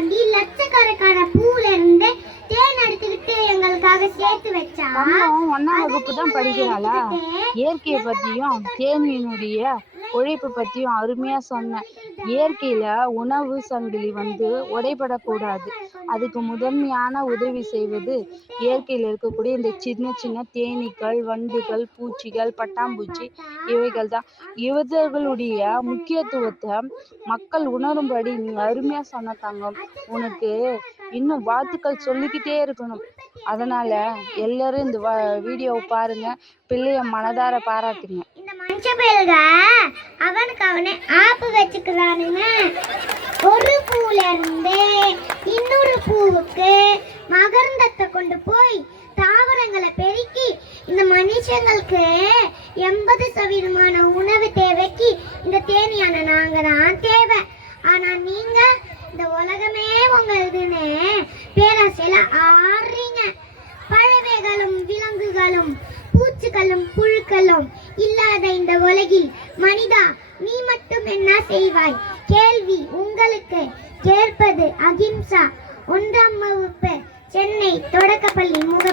தாண்டி லட்சக்கணக்கான பூல இருந்து தேன் எடுத்துக்கிட்டு எங்களுக்காக சேர்த்து வச்சா ஒன்னாம் வகுப்பு தான் படிக்கிறாளா? இயற்கையை பத்தியும் தேனியினுடைய உழைப்பு பற்றியும் அருமையாக சொன்னேன். இயற்கையில் உணவு சங்கிலி வந்து உடைபடக்கூடாது. அதுக்கு முதன்மையான உதவி செய்வது இயற்கையில் இருக்கக்கூடிய இந்த சின்ன சின்ன தேனீக்கள் வண்டுகள் பூச்சிகள் பட்டாம்பூச்சி இவைகள் தான். இவர்களுடைய முக்கியத்துவத்தை மக்கள் உணரும்படி நீ அருமையாக சொன்ன தங்கம். உனக்கு இன்னும் வாழ்த்துக்கள் சொல்லிக்கிட்டே இருக்கணும். அதனால எல்லாரும் இந்த வீடியோவை பாருங்க. பிள்ளைய மனதார பாராட்டுங்க. இந்த அவனுக்கு அவனை ஆப்பு வச்சுக்கிறானுங்க. ஒரு பூல இருந்து இன்னொரு பூவுக்கு மகரந்தத்தை கொண்டு போய் தாவரங்களை பெருக்கி இந்த மனுஷங்களுக்கு எண்பது சதவீதமான உணவு தேவைக்கு இந்த தேனியான நாங்க தான் தேவை. ஆனா நீங்க இந்த உலகமே உங்களுதுன்னு பேராசையில ஆடுறீங்க பூச்சிகளும் இல்லாத இந்த உலகில் மனிதா நீ மட்டும் என்ன செய்வாய்? கேள்வி உங்களுக்கு கேட்பது அகிம்சா. ஒன்றாம் வகுப்பு சென்னை தொடக்கப்பள்ளி முக